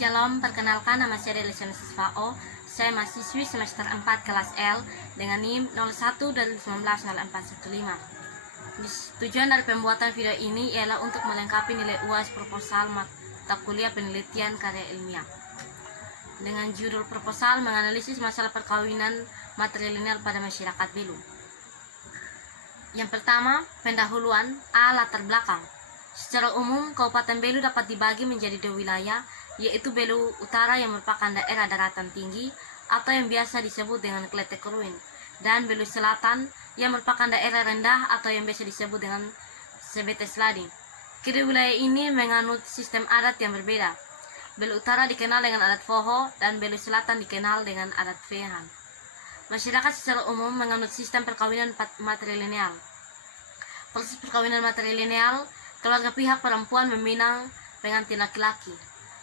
Shalom, perkenalkan nama saya Deliciana Siswao. Saya mahasiswi semester 4 kelas L dengan NIM 01/2019-0415. Tujuan dari pembuatan video ini ialah untuk melengkapi nilai UAS proposal mata kuliah penelitian karya ilmiah. Dengan judul proposal menganalisis masalah perkawinan matrilineal pada masyarakat Belu. Yang pertama, pendahuluan A. Latar belakang. Secara umum, Kabupaten Belu dapat dibagi menjadi dua wilayah, yaitu Belu Utara yang merupakan daerah daratan tinggi atau yang biasa disebut dengan Kletek Ruin, dan Belu Selatan yang merupakan daerah rendah atau yang biasa disebut dengan Sebetes Lading. Kedua wilayah ini menganut sistem adat yang berbeda. Belu Utara dikenal dengan adat Poho dan Belu Selatan dikenal dengan adat Fehan. Masyarakat secara umum menganut sistem perkawinan matrilineal. Proses perkawinan matrilineal, keluarga pihak perempuan meminang pengantin laki-laki.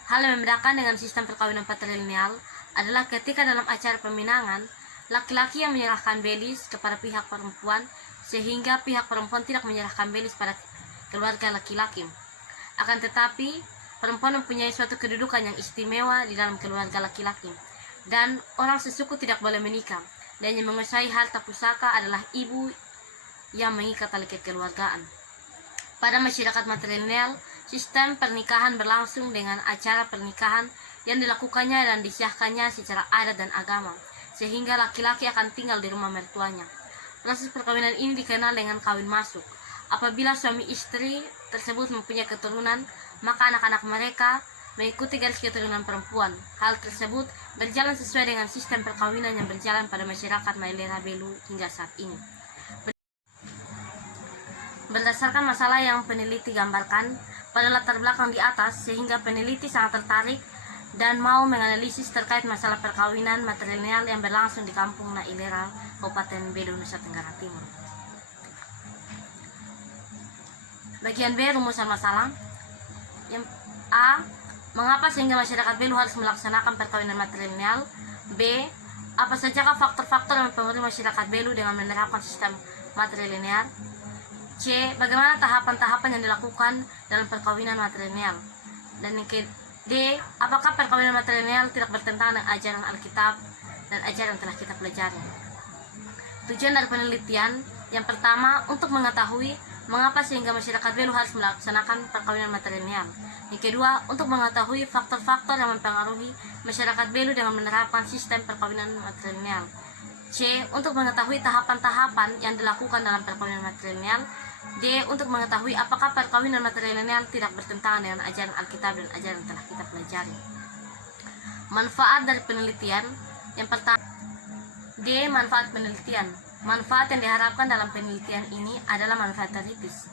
Hal yang membedakan dengan sistem perkawinan patrilineal adalah ketika dalam acara peminangan, laki-laki yang menyerahkan belis kepada pihak perempuan, sehingga pihak perempuan tidak menyerahkan belis pada keluarga laki-laki. Akan tetapi, perempuan mempunyai suatu kedudukan yang istimewa di dalam keluarga laki-laki, dan orang sesuku tidak boleh menikah, dan yang menguasai harta pusaka adalah ibu yang mengikat tali kekeluargaan. Pada masyarakat matrilineal, sistem pernikahan berlangsung dengan acara pernikahan yang dilakukannya dan disahkannya secara adat dan agama, sehingga laki-laki akan tinggal di rumah mertuanya. Proses perkawinan ini dikenal dengan kawin masuk. Apabila suami istri tersebut mempunyai keturunan, maka anak-anak mereka mengikuti garis keturunan perempuan. Hal tersebut berjalan sesuai dengan sistem perkawinan yang berjalan pada masyarakat Mailera Belu hingga saat ini. Berdasarkan masalah yang peneliti gambarkan pada latar belakang di atas, sehingga peneliti sangat tertarik dan mau menganalisis terkait masalah perkawinan matrilineal yang berlangsung di Kampung Nailera, Kabupaten Belu, Nusa Tenggara Timur. Bagian B, rumusan masalah. Yang A, mengapa sehingga masyarakat Belu harus melaksanakan perkawinan matrilineal? B, apa sajakah faktor-faktor yang mempengaruhi masyarakat Belu dengan menerapkan sistem matrilineal? C, bagaimana tahapan-tahapan yang dilakukan dalam perkawinan matrilineal? Dan D, apakah perkawinan matrilineal tidak bertentangan dengan ajaran Alkitab dan ajaran yang telah kita pelajari? Tujuan dari penelitian yang pertama, untuk mengetahui mengapa sehingga masyarakat Belu harus melaksanakan perkawinan matrilineal. Yang kedua, untuk mengetahui faktor-faktor yang mempengaruhi masyarakat Belu dengan menerapkan sistem perkawinan matrilineal. C, untuk mengetahui tahapan-tahapan yang dilakukan dalam perkawinan matrilineal. D, untuk mengetahui apakah perkawinan matrilineal tidak bertentangan dengan ajaran Alkitab dan ajaran yang telah kita pelajari. Manfaat dari penelitian yang pertama. D, manfaat penelitian. Manfaat yang diharapkan dalam penelitian ini adalah manfaat teoritis.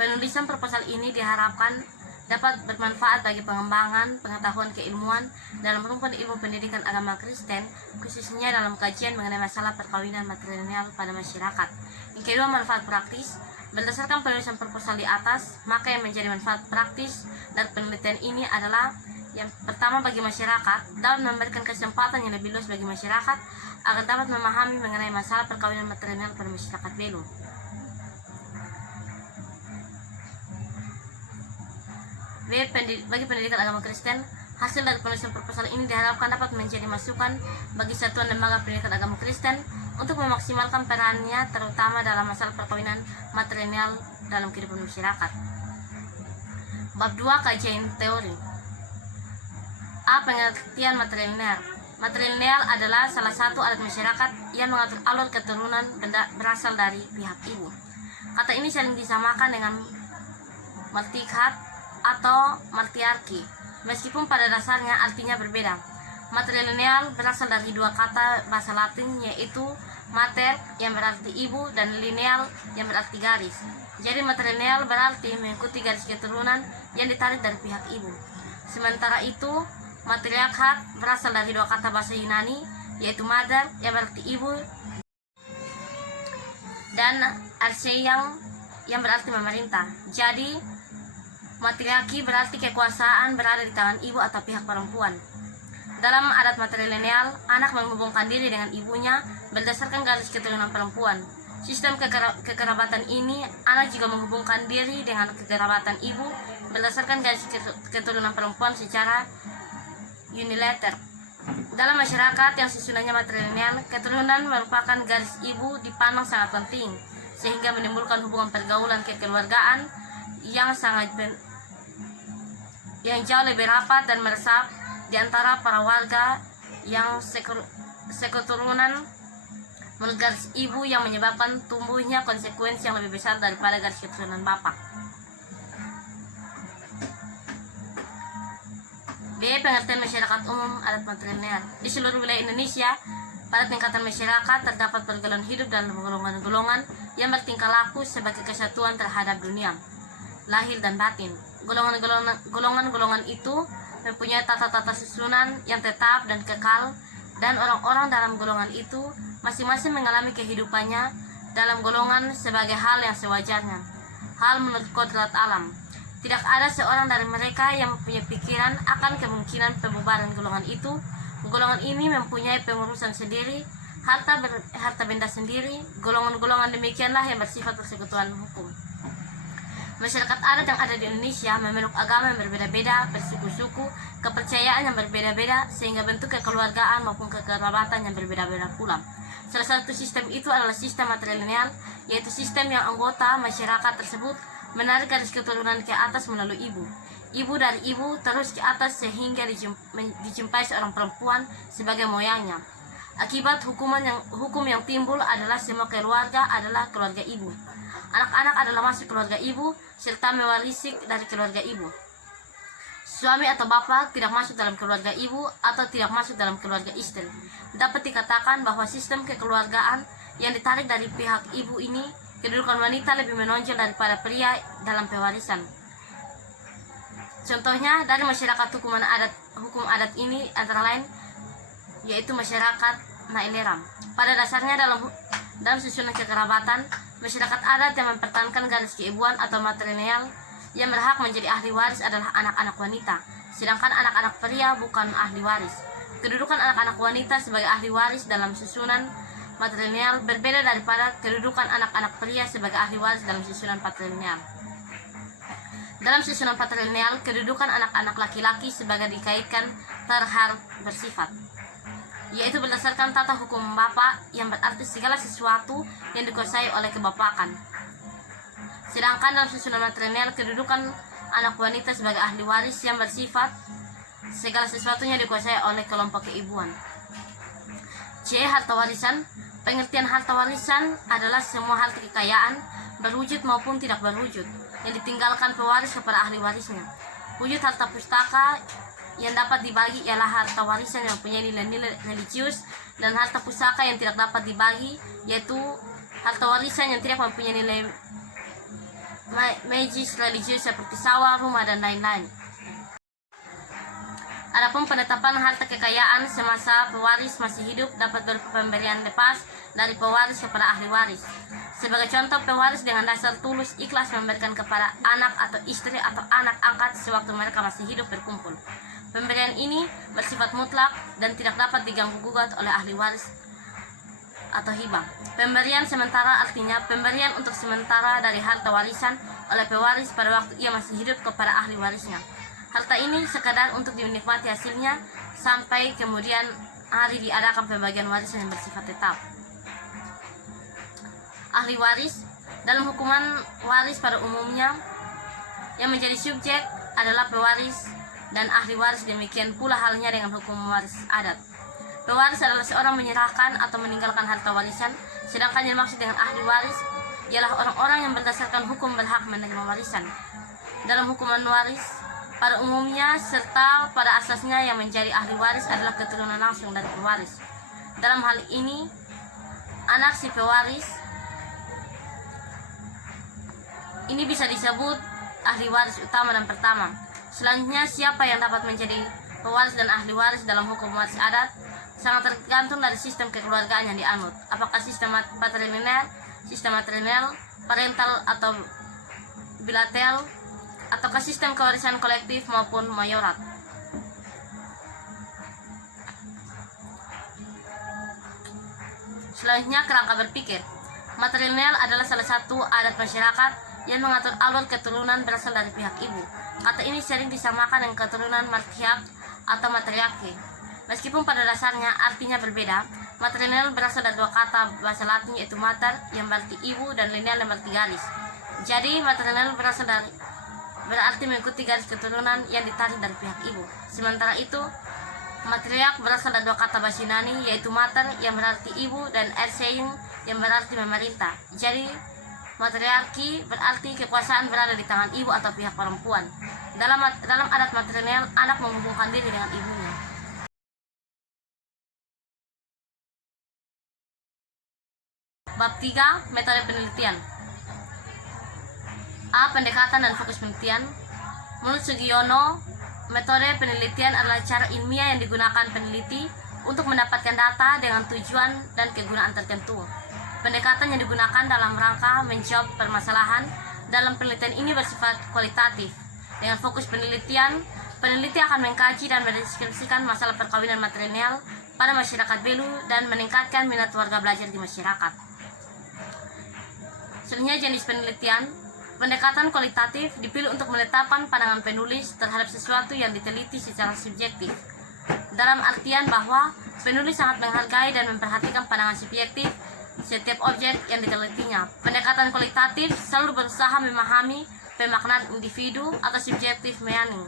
Penulisan proposal ini diharapkan dapat bermanfaat bagi pengembangan pengetahuan keilmuan dalam rumpun ilmu pendidikan agama Kristen, khususnya dalam kajian mengenai masalah perkawinan matrilineal pada masyarakat. Yang kedua, manfaat praktis. Berdasarkan penulisan proposal di atas, maka yang menjadi manfaat praktis dari penelitian ini adalah yang pertama, bagi masyarakat dapat memberikan kesempatan yang lebih luas bagi masyarakat agar dapat memahami mengenai masalah perkawinan matrilineal pada masyarakat Belu. B, bagi pendidikan agama Kristen, hasil dari penulisan proposal ini diharapkan dapat menjadi masukan bagi satuan lembaga pendidikan agama Kristen untuk memaksimalkan perannya terutama dalam masalah perkawinan matrilineal dalam kehidupan masyarakat. Bab 2, kajian teori. A, pengertian matrilineal. Matrilineal adalah salah satu adat masyarakat yang mengatur alur keturunan berasal dari pihak ibu. Kata ini sering disamakan dengan martikat atau martiarki, meskipun pada dasarnya artinya berbeda. Matrilineal berasal dari dua kata bahasa Latin, yaitu mater yang berarti ibu dan lineal yang berarti garis. Jadi matrilineal berarti mengikuti garis keturunan yang ditarik dari pihak ibu. Sementara itu, matriarkat berasal dari dua kata bahasa Yunani, yaitu mother yang berarti ibu dan archeion yang berarti memerintah. Jadi matriarki berarti kekuasaan berada di tangan ibu atau pihak perempuan. Dalam adat matrilineal, anak menghubungkan diri dengan ibunya berdasarkan garis keturunan perempuan. Sistem kekerabatan ini, anak juga menghubungkan diri dengan kekerabatan ibu berdasarkan garis keturunan perempuan secara unilater. Dalam masyarakat yang susunannya matrilineal, keturunan merupakan garis ibu dipandang sangat penting, sehingga menimbulkan hubungan pergaulan kekeluargaan yang jauh lebih rapat dan meresap di antara para warga yang seketurunan menurut garis ibu, yang menyebabkan tumbuhnya konsekuensi yang lebih besar daripada garis keturunan bapak. B. Pengertian masyarakat umum adat matrilineal. Di seluruh wilayah Indonesia, pada tingkatan masyarakat terdapat pergaulan hidup dan golongan-golongan yang bertingkah laku sebagai kesatuan terhadap dunia, lahir dan batin. Golongan-golongan itu mempunyai tata-tata susunan yang tetap dan kekal, dan orang-orang dalam golongan itu masing-masing mengalami kehidupannya dalam golongan sebagai hal yang sewajarnya, hal menurut kodrat alam. Tidak ada seorang dari mereka yang mempunyai pikiran akan kemungkinan pembubaran golongan itu. Golongan ini mempunyai pengurusan sendiri, harta benda sendiri. Golongan-golongan demikianlah yang bersifat persekutuan hukum. Masyarakat adat yang ada di Indonesia memeluk agama yang berbeda-beda, bersuku-suku, kepercayaan yang berbeda-beda, sehingga bentuk kekeluargaan maupun kekerabatan yang berbeda-beda pula. Salah satu sistem itu adalah sistem matrilineal, yaitu sistem yang anggota masyarakat tersebut menarik garis keturunan ke atas melalui ibu dari ibu terus ke atas sehingga dijumpai seorang perempuan sebagai moyangnya. Akibat hukum yang timbul adalah semua keluarga adalah keluarga ibu. Anak-anak adalah masuk keluarga ibu serta mewarisi dari keluarga ibu. Suami atau bapak tidak masuk dalam keluarga ibu atau tidak masuk dalam keluarga istri. Dapat dikatakan bahwa sistem kekeluargaan yang ditarik dari pihak ibu ini, kedudukan wanita lebih menonjol daripada pria dalam pewarisan. Contohnya dari masyarakat hukum adat ini antara lain yaitu masyarakat Naileram. Pada dasarnya dalam susunan kekerabatan, masyarakat adat yang mempertahankan garis keibuan atau matrilineal yang berhak menjadi ahli waris adalah anak-anak wanita, sedangkan anak-anak pria bukan ahli waris. Kedudukan anak-anak wanita sebagai ahli waris dalam susunan matrilineal berbeda daripada kedudukan anak-anak pria sebagai ahli waris dalam susunan patrilineal. Dalam susunan patrilineal, kedudukan anak-anak laki-laki sebagai dikaitkan terhar bersifat, yaitu berdasarkan tata hukum bapak, yang berarti segala sesuatu yang dikuasai oleh kebapakan. Sedangkan dalam susunan matrilineal, kedudukan anak wanita sebagai ahli waris yang bersifat segala sesuatunya dikuasai oleh kelompok keibuan. C. Harta warisan. Pengertian harta warisan adalah semua harta kekayaan, berwujud maupun tidak berwujud, yang ditinggalkan pewaris kepada ahli warisnya. Wujud harta pustaka yang dapat dibagi ialah harta warisan yang punya nilai-nilai religius, dan harta pusaka yang tidak dapat dibagi yaitu harta warisan yang tidak mempunyai nilai magis religius seperti sawah, rumah, dan lain-lain. Adapun penetapan harta kekayaan semasa pewaris masih hidup dapat berupa pemberian lepas dari pewaris kepada ahli waris. Sebagai contoh, pewaris dengan dasar tulus ikhlas memberikan kepada anak atau istri atau anak angkat sewaktu mereka masih hidup berkumpul. Pemberian ini bersifat mutlak dan tidak dapat diganggu-gugat oleh ahli waris atau hibah. Pemberian sementara artinya pemberian untuk sementara dari harta warisan oleh pewaris pada waktu ia masih hidup kepada ahli warisnya. Harta ini sekadar untuk dinikmati hasilnya sampai kemudian hari diadakan pembagian warisan yang bersifat tetap. Ahli waris. Dalam hukuman waris pada umumnya, yang menjadi subjek adalah pewaris dan ahli waris. Demikian pula halnya dengan hukum waris adat. Pewaris adalah seorang menyerahkan atau meninggalkan harta warisan, sedangkan yang dimaksud dengan ahli waris ialah orang-orang yang berdasarkan hukum berhak menerima warisan. Dalam hukuman waris pada umumnya serta pada asasnya, yang menjadi ahli waris adalah keturunan langsung dari pewaris. Dalam hal ini, anak si pewaris ini bisa disebut ahli waris utama dan pertama. Selanjutnya, siapa yang dapat menjadi pewaris dan ahli waris dalam hukum waris adat sangat tergantung dari sistem kekeluargaan yang dianut. Apakah sistem patrilineal, parental atau bilateral, ataukah sistem kewarisan kolektif maupun mayorat. Selanjutnya, kerangka berpikir. Matrilineal adalah salah satu adat masyarakat yang mengatur alur keturunan berasal dari pihak ibu. Kata ini sering disamakan dengan keturunan matriark atau matriarki. Meskipun pada dasarnya artinya berbeda, matrilineal berasal dari dua kata bahasa Latin yaitu mater yang berarti ibu dan lineal yang berarti garis. Jadi matrilineal berarti mengikuti garis keturunan yang ditarik dari pihak ibu. Sementara itu, matriark berasal dari dua kata bahasa Yunani yaitu mater yang berarti ibu dan ersein yang berarti memerintah. Jadi matriarki berarti kekuasaan berada di tangan ibu atau pihak perempuan. Dalam adat matrilineal, anak menghubungkan diri dengan ibunya. Bab 3. Metode penelitian. A. Pendekatan dan fokus penelitian. Menurut Sugiono, metode penelitian adalah cara ilmiah yang digunakan peneliti untuk mendapatkan data dengan tujuan dan kegunaan tertentu. Pendekatan yang digunakan dalam rangka menjawab permasalahan dalam penelitian ini bersifat kualitatif. Dengan fokus penelitian, peneliti akan mengkaji dan mendeskripsikan masalah perkawinan matrilineal pada masyarakat Belu dan meningkatkan minat warga belajar di masyarakat. Selanjutnya, jenis penelitian. Pendekatan kualitatif dipilih untuk menetapkan pandangan penulis terhadap sesuatu yang diteliti secara subjektif. Dalam artian bahwa penulis sangat menghargai dan memperhatikan pandangan subjektif setiap objek yang ditelitinya. Pendekatan kualitatif selalu berusaha memahami pemaknaan individu atau subjektif meaning.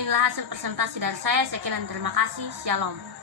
Inilah hasil presentasi dari saya. Sekian dan terima kasih. Shalom.